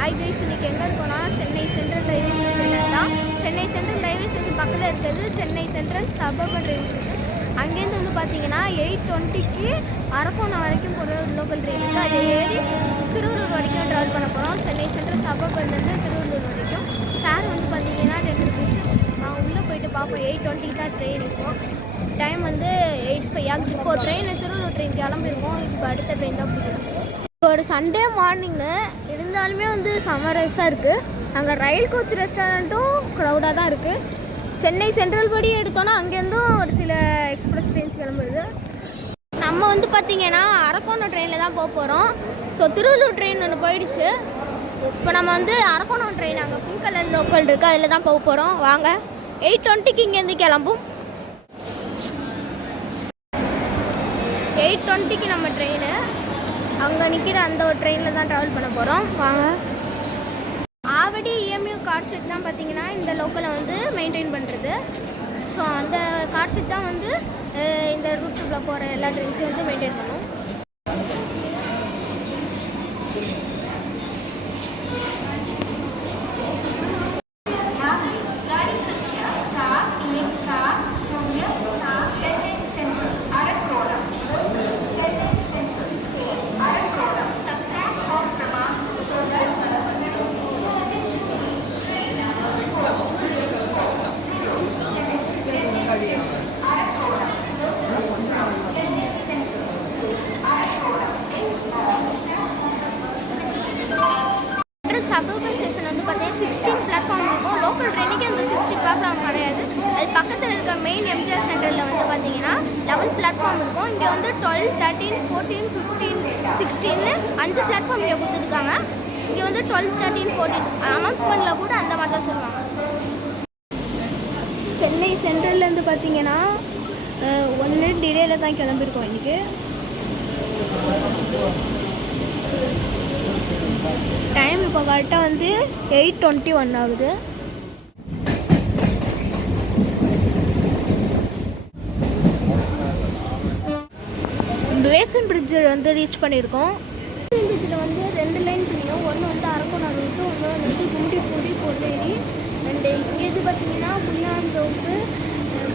Hi guys, இன்றைக்கி எங்கே இருக்கோன்னா Chennai central railway ஸ்டேஷனில் தான். சென்னை சென்ட்ரல் ரயில்வே ஸ்டேஷன் பக்கத்தில் இருக்கிறது Chennai central suburban railway station. அங்கேருந்து வந்து பார்த்தீங்கன்னா 8:20க்கு அரக்கோணம் வரைக்கும் போகிற லோக்கல் ட்ரெயின் இருக்குது. அதை ஏறி திருவள்ளூர் வரைக்கும் ட்ராவல் பண்ண போகிறோம். சென்னை சென்ட்ரல் சபர்பன்லேருந்து திருவள்ளூர் வரைக்கும் ஃபேர் வந்து பார்த்தீங்கன்னா 10 rupees. நான் உள்ளே போயிட்டு பார்ப்போம். 8:20 தான் ட்ரெயின் இருக்கும். டைம் வந்து 8:05. இப்போ ட்ரெயின் திருவள்ளூர் ட்ரெயின் கிளம்பிருக்கோம். இப்போ அடுத்த ட்ரெயின் தான் பிடிக்கும். ஒரு சண்டே மார்னிங்கு இருந்தாலுமே வந்து செம்ம ரஷ்ஷாக இருக்குது. அங்கே ரயில் கோச் ரெஸ்டாரண்ட்டும் க்ரௌடாக தான் இருக்குது. சென்னை சென்ட்ரல் படி எடுத்தோன்னா அங்கேருந்தும் ஒரு சில எக்ஸ்பிரஸ் ட்ரெயின்ஸ் கிளம்புறது. நம்ம வந்து பார்த்திங்கன்னா அரக்கோணம் ட்ரெயினில் தான் போக போகிறோம். ஸோ திருவள்ளூர் ட்ரெயின் ஒன்று போயிடுச்சு. இப்போ நம்ம வந்து அரக்கோணம் ட்ரெயின் அங்கே பிங்க் கலர் லோக்கல் இருக்குது, அதில் தான் போக போகிறோம். வாங்க. 8:20க்கு இங்கேருந்து கிளம்பும். 8:20க்கு நம்ம ட்ரெயின் அங்கே நிற்கிற அந்த ஒரு ட்ரெயினில் தான் ட்ராவல் பண்ண போகிறோம். வாங்க. ஆவடி EMU கார் ஷெட் தான் பார்த்திங்கன்னா இந்த லோக்கலை வந்து மெயின்டைன் பண்ணுறது. ஸோ அந்த கார் ஷெட் தான் வந்து இந்த ரூட்டில் போகிற எல்லா ட்ரெயின்ஸையும் வந்து மெயின்டைன் பண்ணும். சபர்பன் ஸ்டேஷன் வந்து பார்த்தீங்கன்னா 16 பிளாட்ஃபார்ம் இருக்கும். லோக்கல் ட்ரெயினுக்கு அந்த 60 பிளாட்ஃபார்ம் கிடையாது. அது பக்கத்தில் இருக்க மெயின் MGR சென்டரில் வந்து பார்த்தீங்கன்னா 11 பிளாட்ஃபார்ம் இருக்கும். இங்கே வந்து 12, 13, 14, 15, 16 5 பிளாட்ஃபார்ம் இங்கே கொடுத்துருக்காங்க. இங்கே வந்து 12, 13, 14 அனௌன்ஸ்மெண்ட்டில் கூட அந்த மாதிரி தான் சொல்லுவாங்க. சென்னை சென்ட்ரல்லேருந்து பார்த்தீங்கன்னா 1 minute டிலேயில் தான் கிளம்பியிருக்கோம் இன்றைக்கி. டைம் இப்போ கரெக்டாக வந்து 8:21 ஆகுது. பேசன் பிரிட்ஜ் வந்து ரீச் பண்ணியிருக்கோம். பேசன் பிரிட்ஜில் வந்து 2 லைன் பிரியும். ஒன்று வந்து அரக்கோணம் ரூட்டு, ஒன்று வந்து கும்மிடிப்பூண்டி பொன்னேரி. அண்டு இங்கேருந்து பார்த்தீங்கன்னா புளியாந்தோப்பு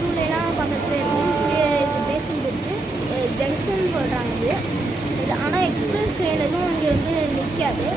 ஜூலைலாம் பக்கத்தில் இருக்குது. பேசன் பிரிட்ஜு ஜங்ஷன் சொல்கிறாங்க இது. ஆனால் எக்ஸ்பிரஸ் ட்ரெயின் எதுவும் இங்கே வந்து நிற்காது.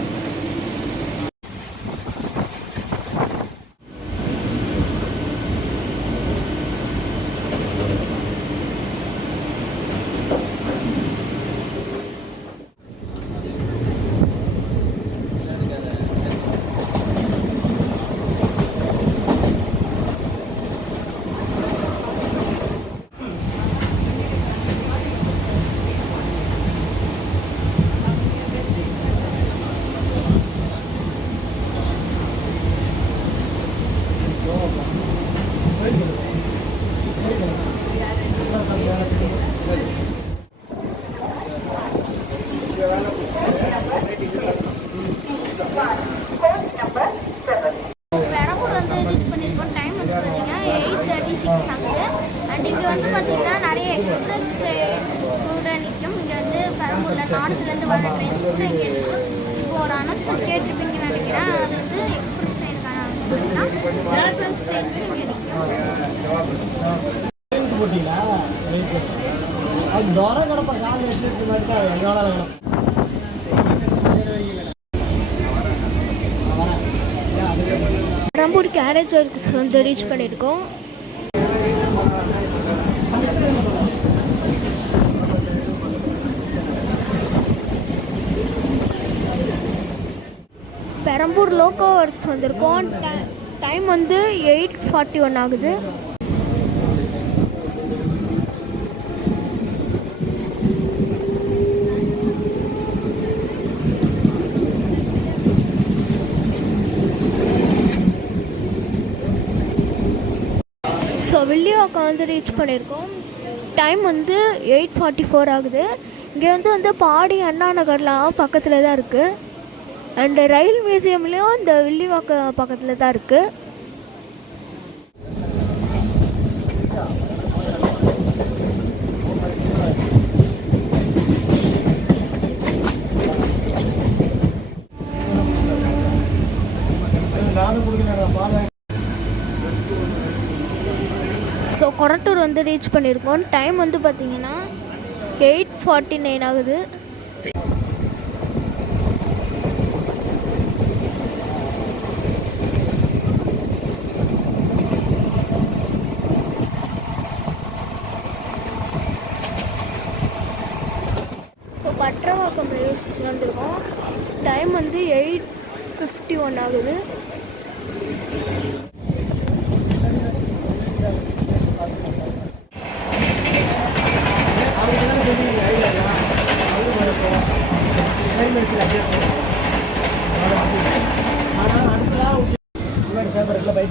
பெரம்பூர் வந்து ரீச் பண்ணியிருக்கோம். டைம் வந்து பார்த்தீங்கன்னா 8:36 ஆகுது. அண்ட் இங்கே வந்து பார்த்தீங்கன்னா நிறைய எக்ஸ்பிரஸ் ட்ரெயின் கூட நிற்கும். இங்கே வந்து பெரம்பூரில் நார்த்துலேருந்து வர ட்ரெயின்ஸ் கூட இங்கே இருக்கும். இப்போ ஒரு அனௌன்ஸ்மெண்ட் கேட்டிருப்பீங்கன்னு நினைக்கிறேன். அது வந்து எக்ஸ்பிரஸ் ட்ரெயினுக்கான அனௌன்ஸ்மெண்ட் தான். எக்ஸ்பிரஸ் ட்ரெயின்ஸ் இங்கே நிற்கும். பெரம்பூர் கேரேஜ் ஒர்க்ஸ் வந்து ரீச் பண்ணியிருக்கோம். பெரம்பூர் லோக்கோ ஒர்க்ஸ் வந்திருக்கோம். டைம் வந்து 8:41 ஆகுது. ஸோ வில்லிவாக்கம் வந்து ரீச் பண்ணியிருக்கோம். டைம் வந்து 8:44 ஆகுது. இங்கே வந்து பாடி அண்ணா நகர்லாம் பக்கத்தில் தான் இருக்குது. அண்டு ரயில் மியூசியம்லேயும் இந்த வில்லிவாக்கம் பக்கத்தில் தான் இருக்குது. ஸோ கொரட்டூர் வந்து ரீச் பண்ணியிருக்கோம். டைம் வந்து பார்த்தீங்கன்னா 8:49 ஆகுது. ஸோ பட்ரவாக்கம் ரயில்வே ஸ்டேஷன் வந்துருக்கோம். டைம் வந்து 8:51 ஆகுது.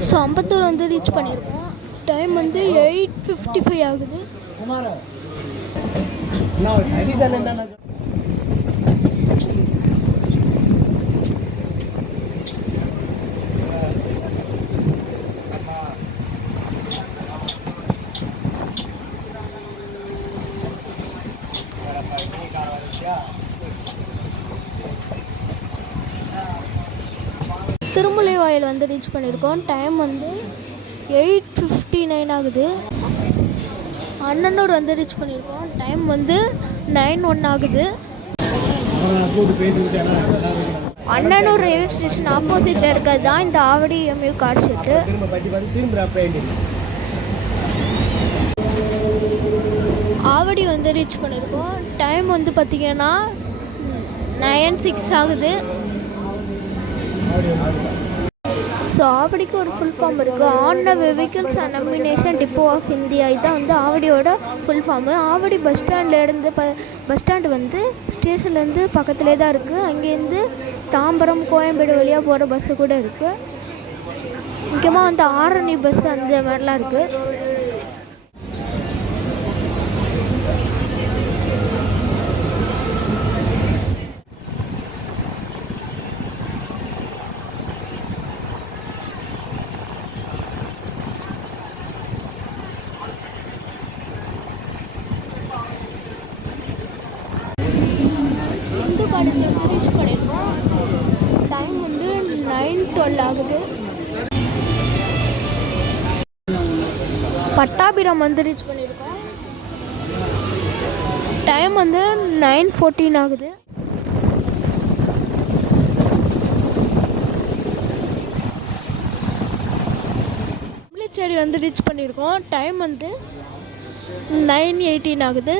ஸோ அம்பத்தூர் வந்து ரீச் பண்ணியிருக்கோம். டைம் வந்து 8:55 ஆகுது. திருமலை வாயில் வந்து ரீச் பண்ணியிருக்கோம். டைம் வந்து 8:59 ஆகுது. அண்ணனூர் வந்து ரீச் பண்ணியிருக்கோம். டைம் வந்து 9:01 ஆகுது. அண்ணனூர் ரயில்வே ஸ்டேஷன் ஆப்போசிட்டில் இருக்கிறது தான் இந்த Avadi mu car shed. Avadi வந்து ரீச் பண்ணியிருக்கோம். டைம் வந்து பார்த்திங்கன்னா 9:06 ஆகுது. ஸோ ஆவடிக்கு ஒரு ஃபுல் ஃபார்ம் இருக்குது. On the vehicles and ammunition depot of India. இதுதான் வந்து ஆவடியோட ஃபுல் ஃபார்மு. ஆவடி பஸ் ஸ்டாண்ட்லேருந்து பஸ் ஸ்டாண்டு வந்து ஸ்டேஷன்லேருந்து பக்கத்துலேயே தான் இருக்குது. அங்கேருந்து தாம்பரம் கோயம்பேடு வழியாக போகிற பஸ்ஸு கூட இருக்குது. முக்கியமாக வந்து ஆரணி பஸ் அந்த மாதிரிலாம் இருக்குது. ரீச் பண்ணியிருக்கோம். டைம் வந்து 9:12 ஆகுது. பட்டாபிராம் வந்து ரீச் பண்ணியிருக்கோம். டைம் வந்து 9:14 ஆகுது. முள்ளிச்சேரி வந்து ரீச் பண்ணியிருக்கோம். டைம் வந்து 9:18 ஆகுது.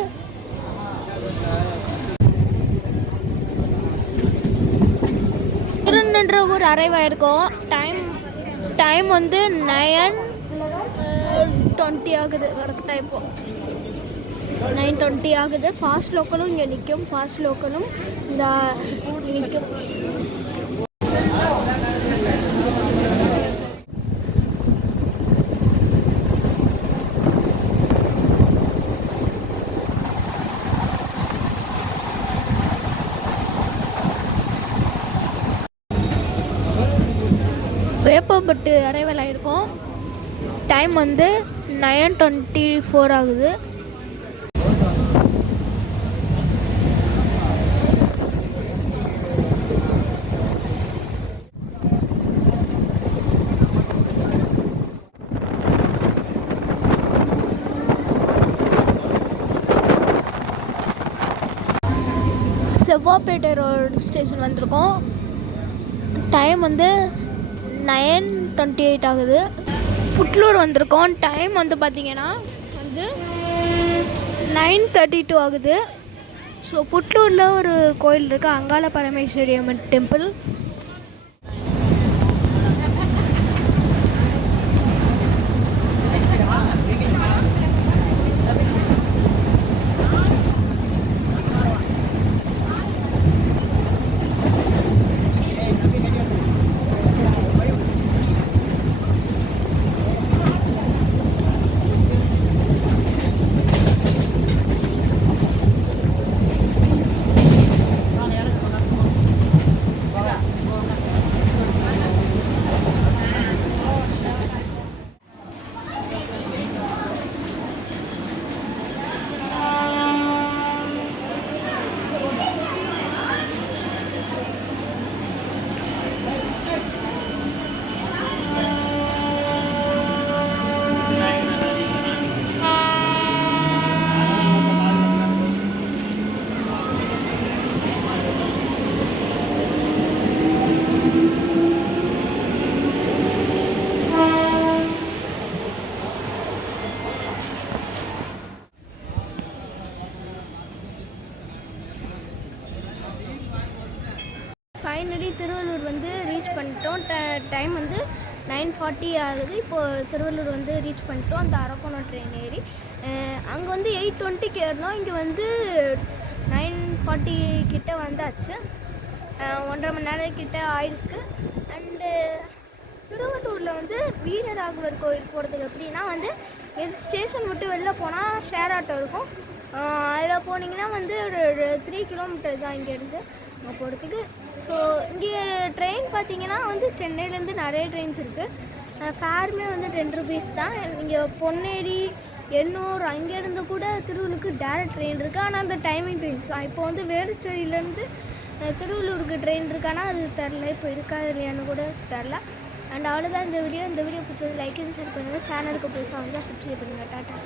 திருநன்றவூர் அரைவ் ஆயிருக்கோம். டைம் வந்து 9:20 ஆகுது. கரெக்டாக இப்போது 9:20 ஆகுது. ஃபாஸ்ட் லோக்கலும் இங்கே நிற்கும். ஃபாஸ்ட் லோக்கலும் இந்த நிற்கும். வேப்பப்பட்டு அரைவல் ஆகிருக்கோம். டைம் வந்து 9:24 ஆகுது. செவ்வாப்பேட்டை ரோடு ஸ்டேஷன் வந்திருக்கோம். டைம் வந்து 9:28 ஆகுது. புட்லூர் வந்திருக்கோம். டைம் வந்து பார்த்திங்கன்னா வந்து 9:32 ஆகுது. ஸோ புட்லூரில் ஒரு கோயில் இருக்குது, அங்காள பரமேஸ்வரி அம்மன் டெம்பிள். திருவள்ளூர் வந்து ரீச் பண்ணிட்டோம். டைம் வந்து 9:40 ஆகுது. இப்போது திருவள்ளூர் வந்து ரீச் பண்ணிட்டோம் அந்த அரக்கோணம் ட்ரெயின் ஏறி. அங்கே வந்து 8:20க்கு ஏறினோம். இங்கே வந்து 9:40 கிட்ட வந்தாச்சு. 1.5 மணி நேரம் கிட்ட ஆயிருக்கு. அண்டு திருவள்ளூரில் வந்து வீரராகவர் கோயில் போகிறதுக்கு எப்படின்னா வந்து எது ஸ்டேஷன் விட்டு வெளில போனால் ஷேர் ஆட்டோ இருக்கும். அதில் போனீங்கன்னா வந்து ஒரு 3 கிலோமீட்டர் தான் இங்கேருந்து அங்கே போகிறதுக்கு. ஸோ இங்கே ட்ரெயின் பார்த்தீங்கன்னா வந்து சென்னையிலேருந்து நிறைய ட்ரெயின்ஸ் இருக்குது. ஃபேருமே வந்து 10 rupees தான். இங்கே பொன்னேரி, எண்ணூர் அங்கேருந்து கூட திருவள்ளூருக்கு டேரக்ட் ட்ரெயின் இருக்குது. ஆனால் அந்த டைமிங் ட்ரெயின்ஸ் தான். இப்போ வந்து வேலுச்சேரியிலேருந்து திருவள்ளூருக்கு ட்ரெயின் இருக்கானா அது தெரில. இப்போ இருக்கா இல்லையான்னு கூட தெரில. அண்ட் அவ்வளோதான் இந்த வீடியோ பிடிச்சது லைக் அண்ட் ஷேர் பண்ணுங்கள். சேனலுக்கு புதுசாக வந்து சப்ஸ்கிரைப் பண்ணுங்கள். டாட்டா.